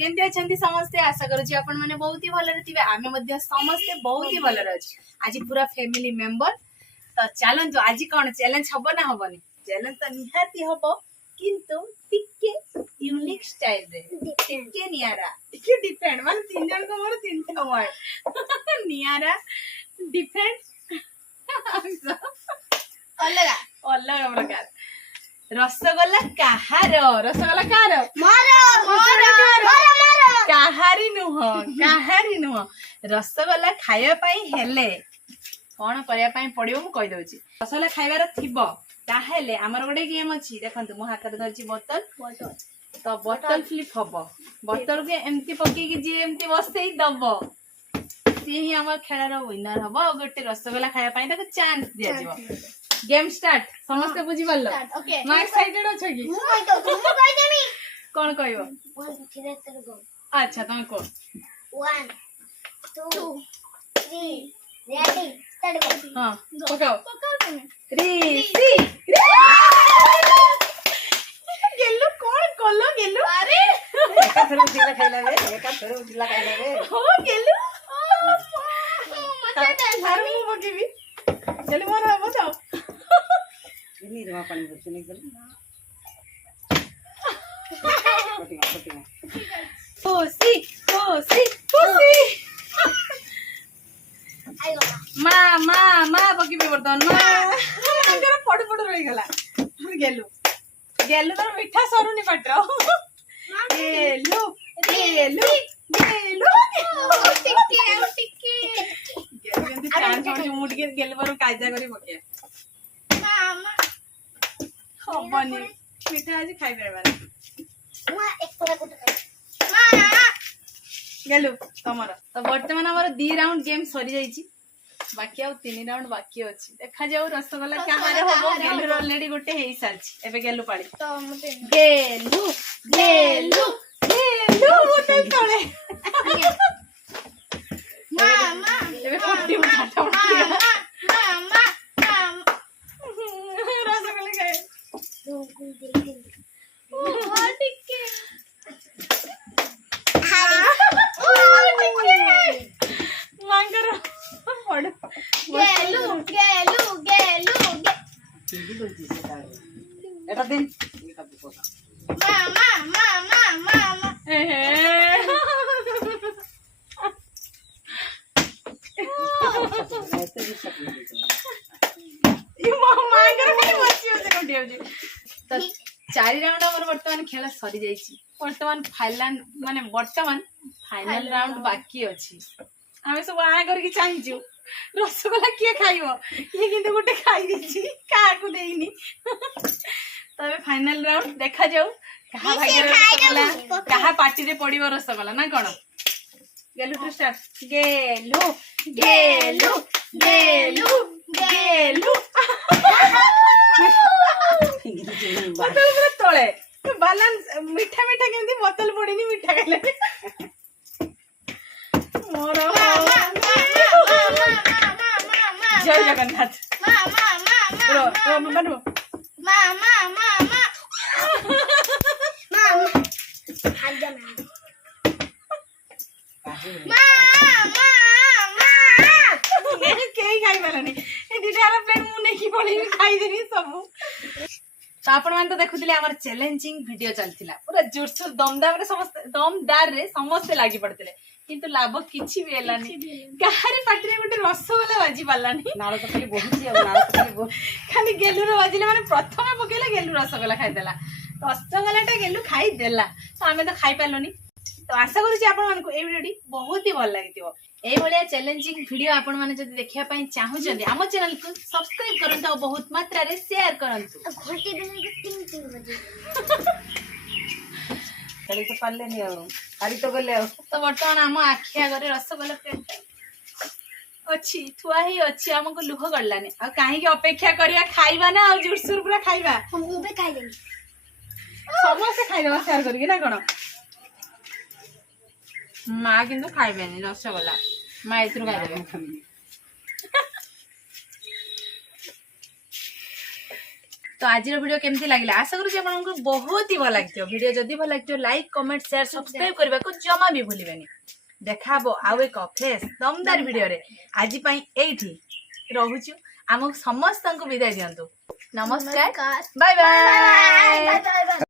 केमती अछंती समस्ते आशा करूची आपण माने बहुत ही भलरे थिबे आमे मध्ये समस्ते बहुत ही भलरे अछि आज पूरा फैमिली मेंबर तो चैलेंज आज कोन चैलेंज हबो ना हबो नि चैलेंज तो निहाती हबो किंतु टिके यूनिक स्टाइल रे टिके नियारा टिके डिफरेंट मान तीन जन को मोर तीन टा वर्ड नियारा डिफरेंट अलग अलग प्रकार रसगोल्ला कहार रसगोल्ला कार काहारी नुह रसगोल्ला खाइबा पई हेले कोन करिया पई पड़ियो मु कहि दउची रसगोल्ला खाइबार थिबो ताहेले हमर गोटे गेम अछि देखंतु मु हाथ धरची बोतल तो बोतल फ्लिप हबो बोतल के एम्ति पकी कि जे एम्ति बसई दबो सी ही हमर खेलार विनर हबो गोटे रसगोल्ला खाइबा पई ताको चांस दिया जिवो गेम स्टार्ट समस्त बुझी परलो ओके मैं एक्साइटेड अछ कि मु कहि देमी कोन कहइबो 1 2 3 4 गो अच्छा तुम को 1 2 3 रेडी स्टार्ट करो हां पकाओ तुम री सी गेलु कोन कोलो गेलु अरे एका थरो जिला खाइला रे एका थरो जिला खाइला रे हो गेलु मजा टेंशन थारू मु बकीबी चल मोर हबो तो इनी रमा पानी बरसे नहीं कर खुशी खुशी खुशी आई गो मा बकीबी बर्तन मा अंगर पड़ पड़ रही गला गेलु गेलु तो मिठा सरुनी पटरो गेलु गेलु गेलु टिके गेलु चांस छोड़ मुड के गेल पर कायदा करी पके मामा हबनी मिठा आज खाइ परबानी मु एक पूरा कुट मामा गेलु तमरा तो वर्तमान हमर 2 राउंड गेम सरी जाईची बाकी आ 3 राउंड बाकी अछि देखा जाऊ रसगोल्ला कहारे होबो गेलु ऑलरेडी गोटे हेई सालची एबे गेलु पाड़ी तो मते गेलु गेलु गेलु बोतल तळे मामा एबे फटी उठाटा मामा रसगोल्ला खाए ओ टिके मांगर पड़ गेलु टीवी बोलती से का एटा दिन ये का पोसा मामा ऐसे भी सब ये मांगर भी बची होते कोठी होजे तो 4 राउंड हमर वर्तमान खेला सरी जाईची वर्तमान फाइनल राउंड बाकी अछि हमें सब आ करके चाहिजु रसगोल्ला किए खाइबो ये किंतु गोटे खाइ दिछि का को देइनी तबे फाइनल राउंड देखा जाऊ कहा भाग्य रसगोल्ला कहा पार्टी रे पड़िबो रसगोल्ला ना कोन गेलु टू स्टार्ट गेलु गेलु गेलु गेलु बोतल पूरा तळे बैलेंस मीठा मीठा केमती बोतल पड़ीनी मीठा खाइले मोर जय जगन्नाथ रो रो मनु केही खाइ पालानी ए दिदार प्लेट मु नेकी पड़ी खाइ देनी सब तो आपण मान तो देखुथिले हमर चैलेंजिंग वीडियो चलथिला पूरा जोरसोर दमदार रे समस्त लागि पड़थिले किंतु लाभ किछि भी हेलानी काहारी पाटरे गोटे रसगोल्ला बाजी पालानी नाळ तो खाली बोहुची अब नाळ तो खाली खाली गेलुर बाजिले माने प्रथमे पकेला गेलु रसगोल्ला खाइ देला रसगोल्ला टा गेलु खाइ देला तो हमें तो खाइ पालोनी तो आशा करू आपण मानको ए वीडियोटी बहुत ही भल लागितिबो ए भलिया चैलेंजिंग वीडियो आपण माने जदी देखिया पई चाहउछन्ती हम चैनल को सब्सक्राइब करंतु और बहुत मात्रा रे शेयर करंतु घंटी बजे 3 बजे खाली तो पाले नहीं अब खाली तो गले अब तो वर्तमान हम आखि आगरे रसगोल्ला प्लेट अछि थुआ ही अछि हमको लुह गडलानी आ काहे के अपेक्षा करिया खाइबा ना आ जुरसुर पूरा खाइबा हम उबे खाइ देनी समस्त खाइबा शेयर करके ना कोन माँ किंतु खाइबेनी रसगोल्ला माँ एथुर खाइबे तो आज वीडियो केमती लगे आशा करूँ आपको बहुत ही भल लगे वीडियो जदि भल लगे लाइक कमेंट शेयर सब्सक्राइब करने को जमा भी भूलिबेनी देखा आउ एक फ्रेश दमदार वीडियो रे आज एठी रहुछु आम समस्त को विदाय दियंतु नमस्कार बाय बाय।